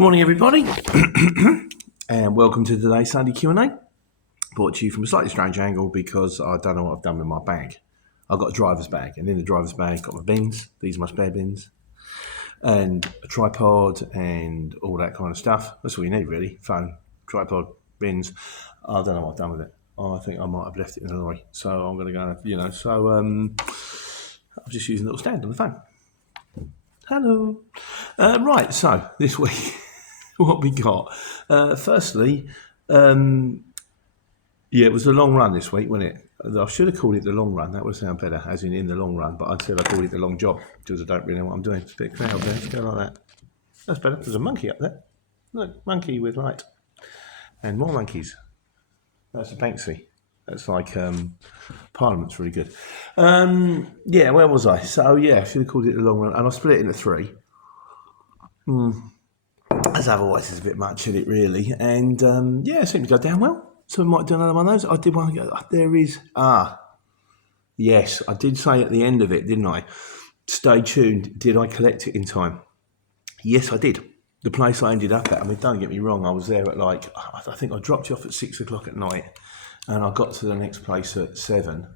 Morning, everybody, and welcome to today's Sunday Q&A. Brought to you from a slightly strange angle because I don't know what I've done with my bag. I've got a driver's bag, and in the driver's bag, I've got my bins. These are my spare bins, and a tripod, and all that kind of stuff. That's all you need, really: phone, tripod, bins. I don't know what I've done with it. I think I might have left it in the lorry, so I'm going to go. I'm just using a little stand on the phone. Hello. Right. So this week. What we got? Firstly, it was a long run this week, wasn't it? I should have called it the long run. That would sound better, as in the long run. But I said I called it the long job because I don't really know what I'm doing. It's a bit cloud there. Let's go like that. That's better. There's a monkey up there. Look, monkey with light. And more monkeys. That's a Banksy. That's like Parliament's really good. Where was I? So, I should have called it the long run. And I split it into three. As otherwise, it's a bit much in it, really. And, it seemed to go down well. So we might do another one of those. I did one. There is. Yes, I did say at the end of it, didn't I? Stay tuned. Did I collect it in time? Yes, I did. The place I ended up at, don't get me wrong, I was there at I think I dropped you off at 6 o'clock at night. And I got to the next place at 7.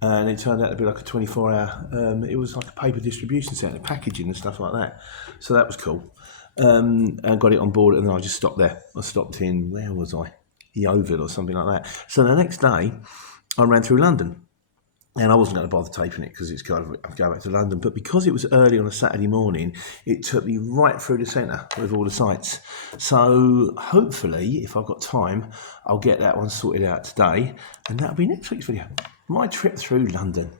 And it turned out to be like a 24-hour. It was like a paper distribution centre, packaging and stuff like that. So that was cool. And got it on board, and then I just stopped there. I stopped in, where was I? Yeovil or something like that. So the next day, I ran through London, and I wasn't going to bother taping it because it's kind of I'm going back to London. But because it was early on a Saturday morning, it took me right through the centre with all the sites. So hopefully, if I've got time, I'll get that one sorted out today, and that'll be next week's video. My trip through London.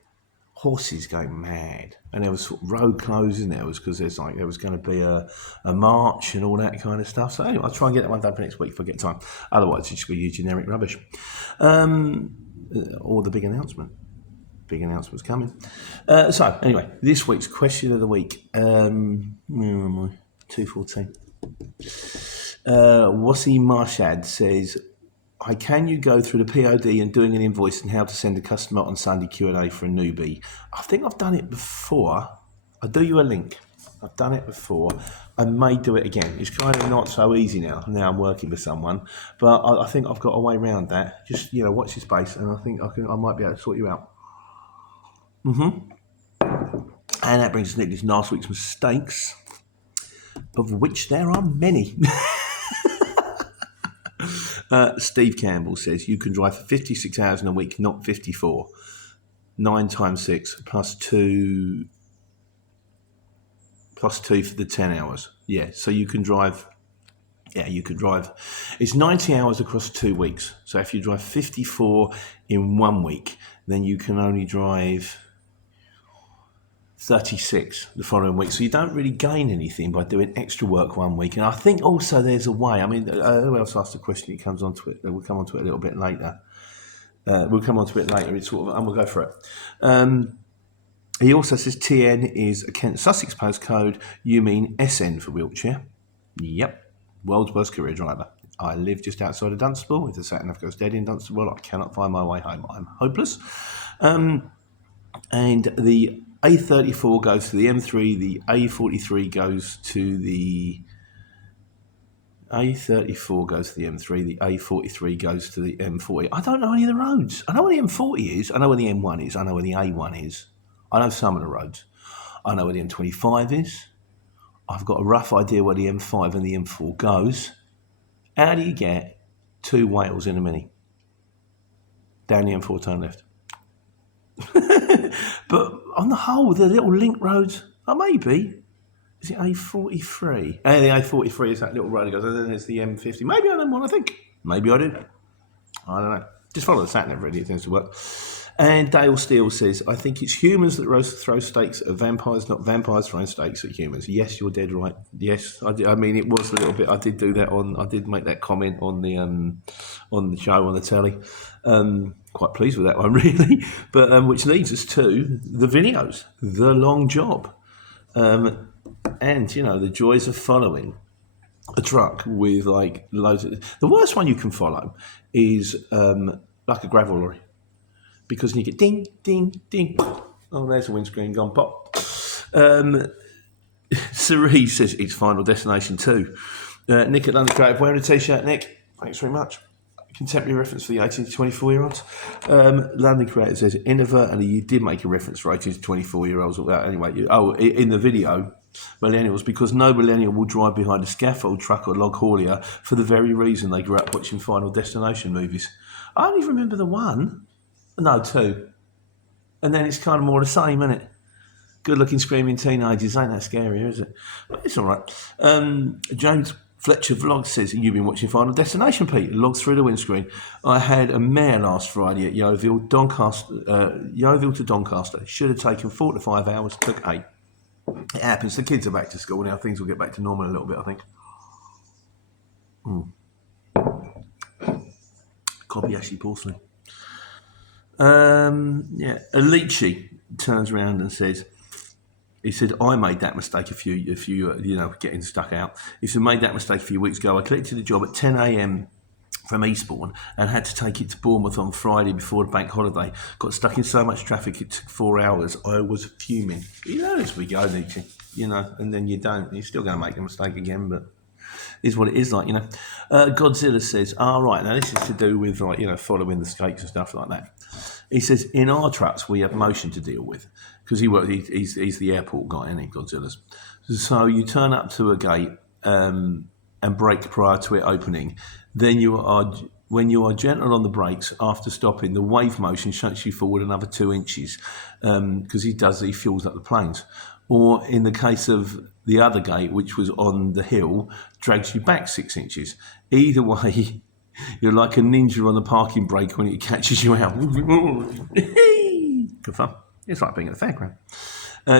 Horses going mad, and there was sort of road closing. There was because there was going to be a march and all that kind of stuff. So anyway, I'll try and get that one done for next week if I get time. Otherwise, it should be generic rubbish. Or the big announcement. Big announcement's coming. So anyway, this week's question of the week. 214. Wassi Marshad says, "Hi, can you go through the POD and doing an invoice and how to send a customer on Sunday Q&A for a newbie?" I think I've done it before. I'll do you a link. I've done it before. I may do it again. It's kind of not so easy now. Now I'm working with someone. But I think I've got a way around that. Just, watch your space, and I think I might be able to sort you out. And that brings us to last week's mistakes, of which there are many. Steve Campbell says, you can drive for 56 hours in a week, not 54. 9 times 6 plus 2 for the 10 hours. Yeah, so you can drive. Yeah, you could drive. It's 90 hours across 2 weeks. So if you drive 54 in 1 week, then you can only drive 36 the following week. So you don't really gain anything by doing extra work 1 week. And I think also there's a way. Who else asked the question? It comes onto it. We'll come on to it a little bit later. It's sort of, and we'll go for it. He also says TN is a Kent Sussex postcode. You mean SN for Wiltshire? Yep. World's worst career driver. I live just outside of Dunstable. If the sat-nav goes dead in Dunstable, I cannot find my way home. I'm hopeless. And the A34 goes to the M3, the A43 goes to the A34 goes to the M3, the A43 goes to the M40. I don't know any of the roads. I know where the M40 is, I know where the M1 is, I know where the A1 is. I know some of the roads. I know where the M25 is. I've got a rough idea where the M5 and the M4 goes. How do you get 2 Wales in a Mini? Down the M4, turn left. But on the whole, the little link roads, maybe. Is it A43? And the A43 is that little road that goes, and then there's the M50. Maybe I don't want to think. Maybe I do. I don't know. Just follow the sat-nav, really. It tends to work. And Dale Steele says, I think it's humans that throw stakes at vampires, not vampires throwing stakes at humans. Yes, you're dead right. Yes, I did. It was a little bit. I did do that I did make that comment on the show on the telly. Quite pleased with that one, really. But which leads us to the videos, the long job, and the joys of following a truck with loads of. The worst one you can follow is like a gravel lorry. Because you get ding, ding, ding. Oh, there's a windscreen gone pop. Cerise says it's Final Destination 2. Nick at London Creative wearing a t-shirt. Nick, thanks very much. Contemporary reference for the 18 to 24-year-olds. London Creative says, inadvertently, you did make a reference for 18 to 24-year-olds. Anyway, in the video, millennials, because no millennial will drive behind a scaffold, truck or log haulier for the very reason they grew up watching Final Destination movies. I only remember the one. No, two. And then it's kind of more the same, isn't it? Good-looking, screaming teenagers. Ain't that scary, is it? But it's all right. James Fletcher Vlog says, you've been watching Final Destination, Pete. Logs through the windscreen. I had a mare last Friday at Yeovil to Doncaster. Should have taken 4 to 5 hours, took 8. It happens. The kids are back to school now. Things will get back to normal a little bit, I think. Kobayashi porcelain. Alici turns around and says, he said, I made that mistake a few getting stuck out. He said, made that mistake a few weeks ago. I collected a job at 10 a.m. from Eastbourne and had to take it to Bournemouth on Friday before the bank holiday. Got stuck in so much traffic, it took 4 hours. I was fuming. You know, as we go, Nietzsche, and then you don't. You're still going to make a mistake again, but is what it is like, Godzilla says, right, now this is to do with, following the skates and stuff like that. He says, in our trucks, we have motion to deal with. Because he's the airport guy, isn't he, Godzilla's? So you turn up to a gate and brake prior to it opening. Then when you are gentle on the brakes after stopping, the wave motion shunts you forward another 2 inches because he fuels up the planes. Or in the case of the other gate, which was on the hill, drags you back 6 inches. Either way, you're like a ninja on the parking brake when it catches you out. Good fun. It's like being at the fairground.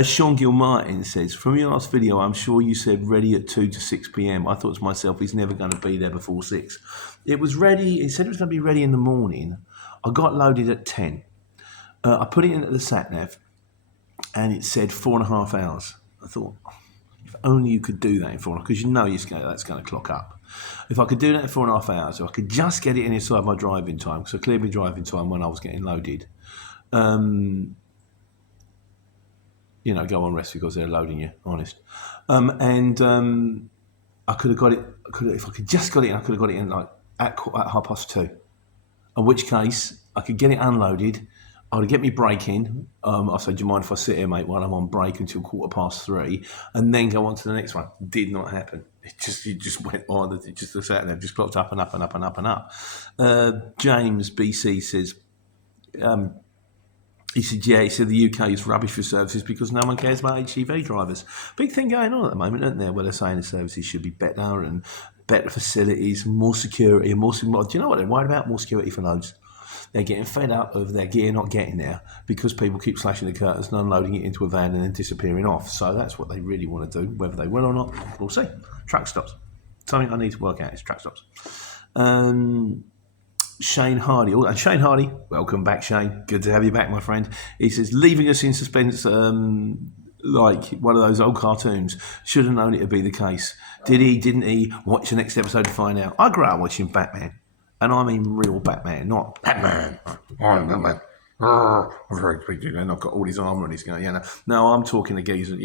Sean Gilmartin says, from your last video, I'm sure you said ready at 2 to 6 p.m. I thought to myself, he's never going to be there before 6. It was ready. He said it was going to be ready in the morning. I got loaded at 10. I put it into the sat-nav and it said 4.5 hours. I thought, if only you could do that in 4.5 hours, because that's going to clock up. If I could do that in 4.5 hours, if I could just get it in inside my driving time, because I cleared my driving time when I was getting loaded, go on rest because they're loading you, honest. I could have got it, if I could just got it in, I could have got it in like at 2:30. In which case, I could get it unloaded, I would get me break in. I said, do you mind if I sit here, mate, while I'm on break until 3:15, and then go on to the next one? Did not happen. It just went on. It just sat there, just clocked up and up and up and up and up. James BC says, he said the UK is rubbish for services because no one cares about HGV drivers. Big thing going on at the moment, isn't there? Where they're saying the services should be better and better facilities, more security, and more. Do you know what they're worried about? More security for loads. They're getting fed up of their gear not getting there because people keep slashing the curtains and unloading it into a van and then disappearing off. So that's what they really want to do. Whether they will or not, we'll see. Truck stops. Something I need to work out is truck stops. Shane Hardy. And Shane Hardy, welcome back, Shane. Good to have you back, my friend. He says, leaving us in suspense like one of those old cartoons. Should have known it would be the case. Did he, didn't he? Watch the next episode to find out. I grew up watching Batman. And I mean real Batman, not Batman. I'm Batman. I'm very big, and I've got all his armour and he's going, No, I'm talking a geezer,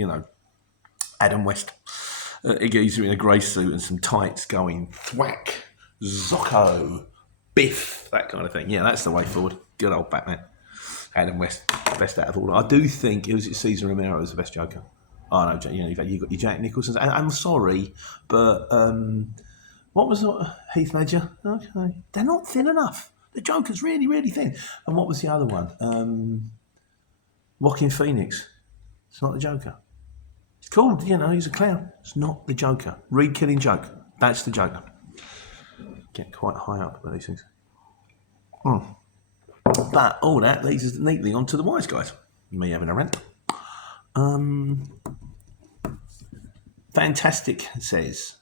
Adam West. A geezer in a grey suit and some tights going thwack, Zocco, biff, that kind of thing. Yeah, that's the way forward. Good old Batman. Adam West, best out of all. I do think it was Cesar Romero was the best Joker. I know, you've got your Jack Nicholson. And I'm sorry, but what was Heath Ledger? Okay, they're not thin enough. The Joker's really, really thin. And what was the other one? Joaquin Phoenix. It's not the Joker. It's called, he's a clown. It's not the Joker. Read Killing Joke. That's the Joker. Get quite high up with these things. But all that leads us neatly onto the wise guys. Me having a rant. Fantastic says,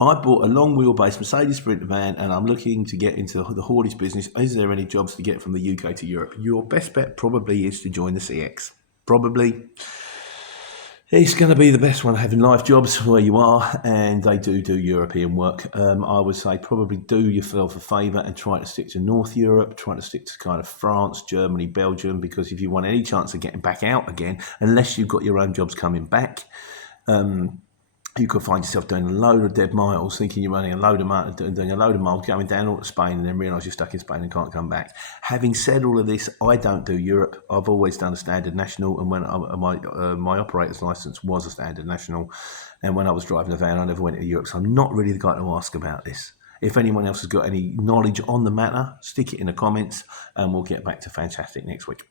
I bought a long wheelbase Mercedes Sprinter van and I'm looking to get into the haulage business. Is there any jobs to get from the UK to Europe? Your best bet probably is to join the CX. Probably. It's going to be the best one, having live jobs where you are, and they do European work. I would say probably do yourself a favour and try to stick to North Europe, try to stick to kind of France, Germany, Belgium, because if you want any chance of getting back out again, unless you've got your own jobs coming back, you could find yourself doing a load of dead miles, thinking you're running a load of miles, doing a load of miles, going down all to Spain, and then realise you're stuck in Spain and can't come back. Having said all of this, I don't do Europe. I've always done a standard national, and when my operator's licence was a standard national, and when I was driving a van, I never went to Europe. So I'm not really the guy to ask about this. If anyone else has got any knowledge on the matter, stick it in the comments, and we'll get back to Fantastic next week.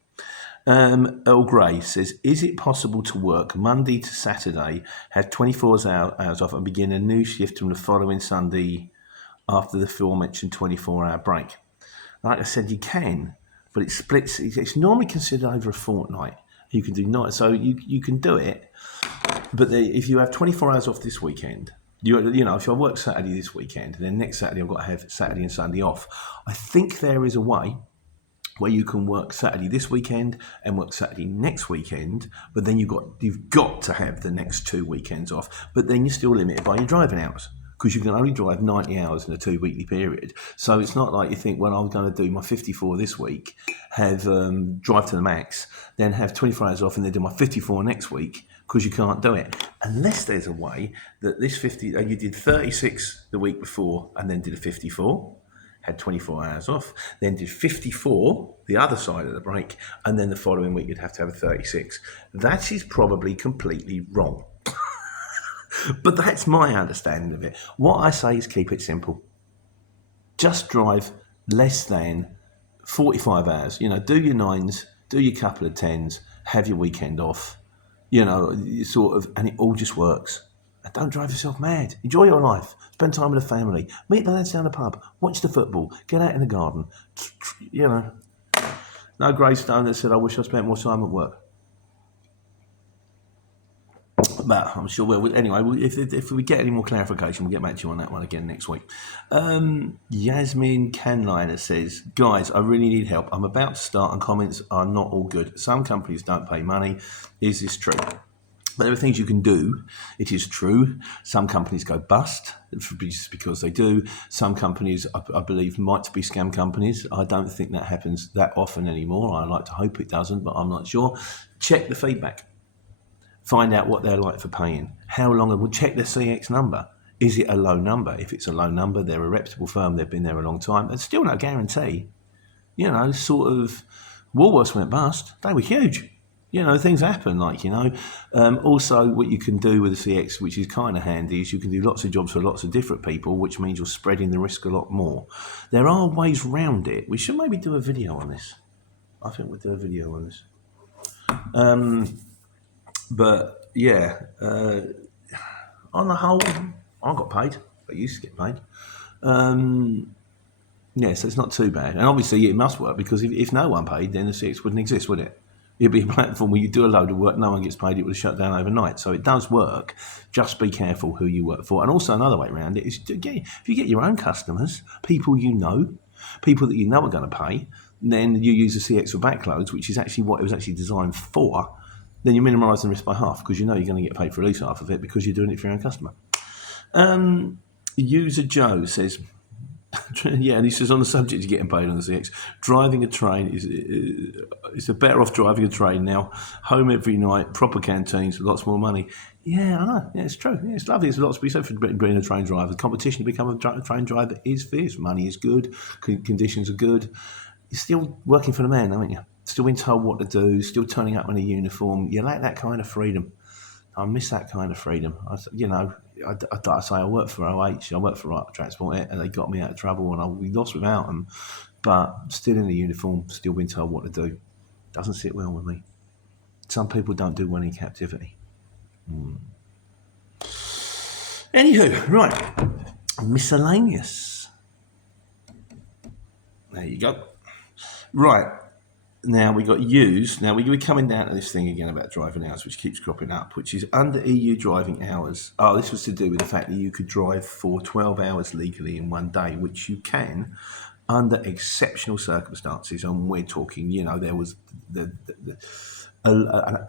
Earl Grey says, is it possible to work Monday to Saturday, have 24 hours off and begin a new shift from the following Sunday after the aforementioned 24-hour break? Like I said, you can, but it splits. It's normally considered over a fortnight. You can do night, so you can do it, but if you have 24 hours off this weekend, if I work Saturday this weekend, then next Saturday I've got to have Saturday and Sunday off. I think there is a way where you can work Saturday this weekend and work Saturday next weekend, but then you've got to have the next 2 weekends off, but then you're still limited by your driving hours because you can only drive 90 hours in a 2-weekly period. So it's not like you think, well, I'm going to do my 54 this week, have drive to the max, then have 24 hours off and then do my 54 next week, because you can't do it. Unless there's a way that this 50, you did 36 the week before and then did a 54, had 24 hours off, then did 54, the other side of the break, and then the following week you'd have to have a 36. That is probably completely wrong. But that's my understanding of it. What I say is keep it simple. Just drive less than 45 hours. Do your 9s, do your couple of 10s, have your weekend off, and it all just works. And don't drive yourself mad. Enjoy your life. Spend time with the family. Meet the lads down the pub. Watch the football. Get out in the garden. No gravestone that said, I wish I spent more time at work. But I'm sure anyway, if we get any more clarification, we'll get back to you on that one again next week. Yasmin Canliner says, guys, I really need help. I'm about to start and comments are not all good. Some companies don't pay money. Is this true? But there are things you can do. It is true. Some companies go bust just because they do. Some companies, I believe, might be scam companies. I don't think that happens that often anymore. I like to hope it doesn't, but I'm not sure. Check the feedback. Find out what they're like for paying. How long? We'll check the CX number. Is it a low number? If it's a low number, they're a reputable firm. They've been there a long time. There's still no guarantee. Woolworths went bust. They were huge. Things happen, Also, what you can do with the CX, which is kind of handy, is you can do lots of jobs for lots of different people, which means you're spreading the risk a lot more. There are ways round it. We should maybe do a video on this. I think we'll do a video on this. But, yeah, on the whole, I got paid. I used to get paid. So it's not too bad. And obviously it must work, because if no one paid, then the CX wouldn't exist, would it? It'd be a platform where you do a load of work, no one gets paid, it would have shut down overnight. So it does work. Just be careful who you work for. And also another way around it is if you get your own customers, people people that you know are going to pay, then you use the CX for backloads, which is actually what it was actually designed for. Then you minimise the risk by half, because you're going to get paid for at least half of it because you're doing it for your own customer. User Joe says, yeah, and he says, on the subject of getting paid on the CX, driving a train is a better off driving a train now. Home every night, proper canteens, lots more money. Yeah, I know. Yeah, it's true. Yeah, it's lovely. There's a lot to be said for being a train driver. The competition to become a train driver is fierce. Money is good. Conditions are good. You're still working for the man, aren't you? Still being told what to do. Still turning up in a uniform. You lack that kind of freedom. I miss that kind of freedom. I say I work for OH, I work for Transport, and they got me out of trouble, and we lost without them. But still in the uniform, still being told what to do. Doesn't sit well with me. Some people don't do well in captivity. Anywho, right. Miscellaneous. There you go. Right. Now we got used. Now we're coming down to this thing again about driving hours, which keeps cropping up, which is under EU driving hours. Oh, this was to do with the fact that you could drive for 12 hours legally in one day, which you can under exceptional circumstances. And we're talking, there was an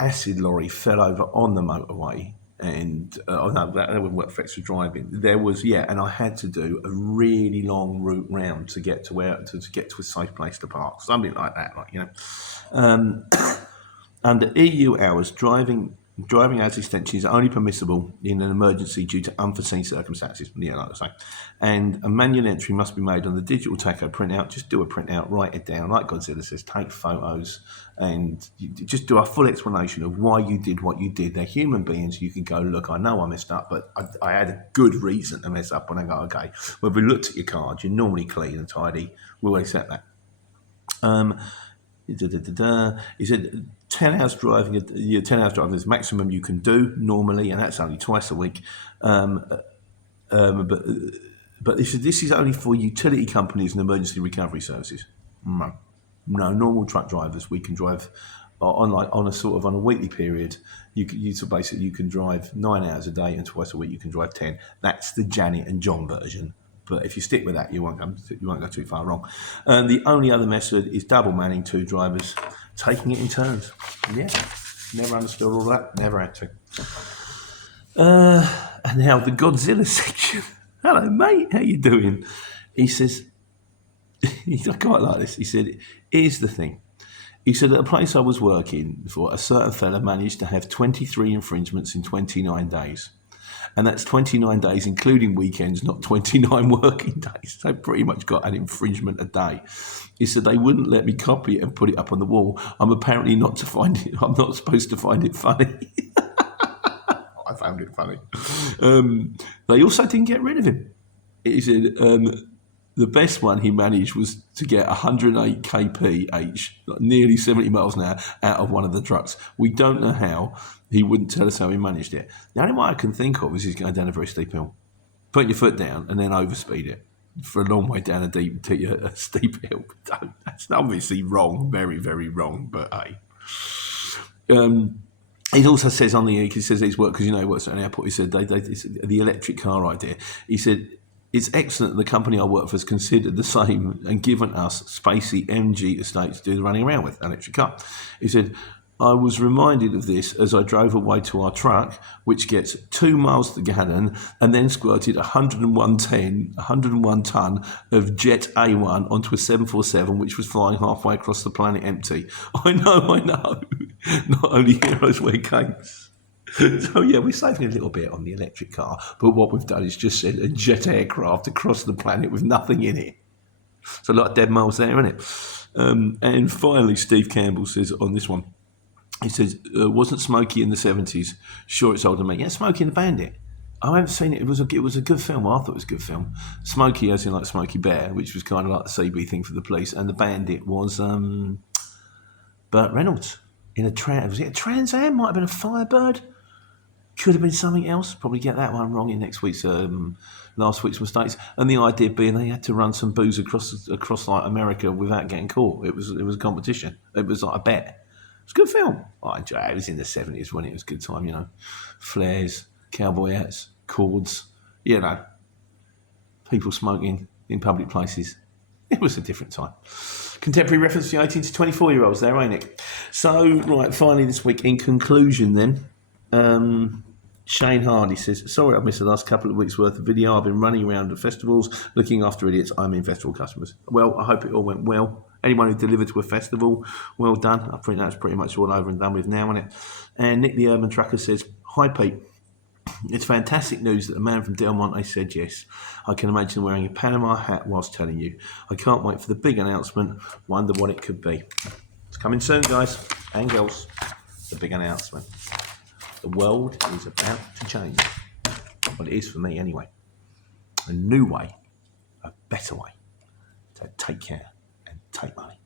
acid lorry fell over on the motorway. And that wouldn't work for extra driving. There was, and I had to do a really long route round to get to get to a safe place to park, something like that. Under EU hours, driving Driving as extension is only permissible in an emergency due to unforeseen circumstances, like I say. And a manual entry must be made on the digital tacho printout. Just do a printout, write it down, like Godzilla says, take photos, and just do a full explanation of why you did what you did. They're human beings. You can go, look, I know I messed up, but I had a good reason to mess up. When I go, okay, well, we looked at your card, you're normally clean and tidy. We'll accept that. He said 10 hours driving. 10 hours driving is the maximum you can do normally, and that's only twice a week. But he said this is only for utility companies and emergency recovery services. No, normal truck drivers we can drive on a weekly period. You can drive 9 hours a day, and twice a week you can drive 10. That's the Janet and John version. But if you stick with that, you won't go too far wrong. The only other method is double manning 2 drivers, taking it in turns. Yeah, never understood all that. Never had to. And now the Godzilla section. Hello, mate. How you doing? He says, I quite like this. He said, here's the thing. He said, at a place I was working for, a certain fella managed to have 23 infringements in 29 days. And that's 29 days, including weekends, not 29 working days. So pretty much got an infringement a day. He said they wouldn't let me copy it and put it up on the wall. I'm apparently not supposed to find it funny. I found it funny. They also didn't get rid of him. He said the best one he managed was to get 108 kph, like nearly 70 miles an hour, out of one of the trucks. We don't know how. He wouldn't tell us how he managed it. The only way I can think of is he's going down a very steep hill. Put your foot down and then overspeed it for a long way down a steep hill. That's obviously wrong, very, very wrong, but hey. He also says he says he's worked, because he works at an airport. He said the electric car idea. He said, it's excellent that the company I work for has considered the same and given us spacey MG estates to do the running around with, an electric car. He said, I was reminded of this as I drove away to our truck, which gets 2 miles to the gallon, and then squirted 101 ton of Jet A1 onto a 747, which was flying halfway across the planet empty. I know. Not only heroes wear capes. So yeah, we're saving a little bit on the electric car, but what we've done is just sent a jet aircraft across the planet with nothing in it. So a lot of dead miles there, isn't it? And finally, Steve Campbell says on this one, he says, wasn't Smokey in the 70s? Sure, it's older than me. Yeah, Smokey and the Bandit. I haven't seen it. It was a good film. I thought it was a good film. Smokey, as in like Smokey Bear, which was kind of like the CB thing for the police, and the Bandit was Burt Reynolds in a Was it a Trans Am? Might have been a Firebird. Could have been something else. Probably get that one wrong in last week's mistakes. And the idea being they had to run some booze across like America without getting caught. It was a competition. It was like a bet. It's a good film. I enjoy it. It was in the 70s when it was a good time, Flares, cowboy hats, cords, people smoking in public places. It was a different time. Contemporary reference to 18 to 24-year-olds there, ain't it? So, right, finally this week, in conclusion then, Shane Hardy says, sorry I've missed the last couple of weeks' worth of video. I've been running around at festivals, looking after idiots. I'm in festival customers. Well, I hope it all went well. Anyone who delivered to a festival, well done. I think that's pretty much all over and done with now, isn't it? And Nick the Urban Trucker says, hi Pete. It's fantastic news that the man from Del Monte said yes. I can imagine wearing a Panama hat whilst telling you. I can't wait for the big announcement. Wonder what it could be. It's coming soon, guys and girls. The big announcement. The world is about to change. Well, it is for me anyway. A new way, a better way to take care and take money.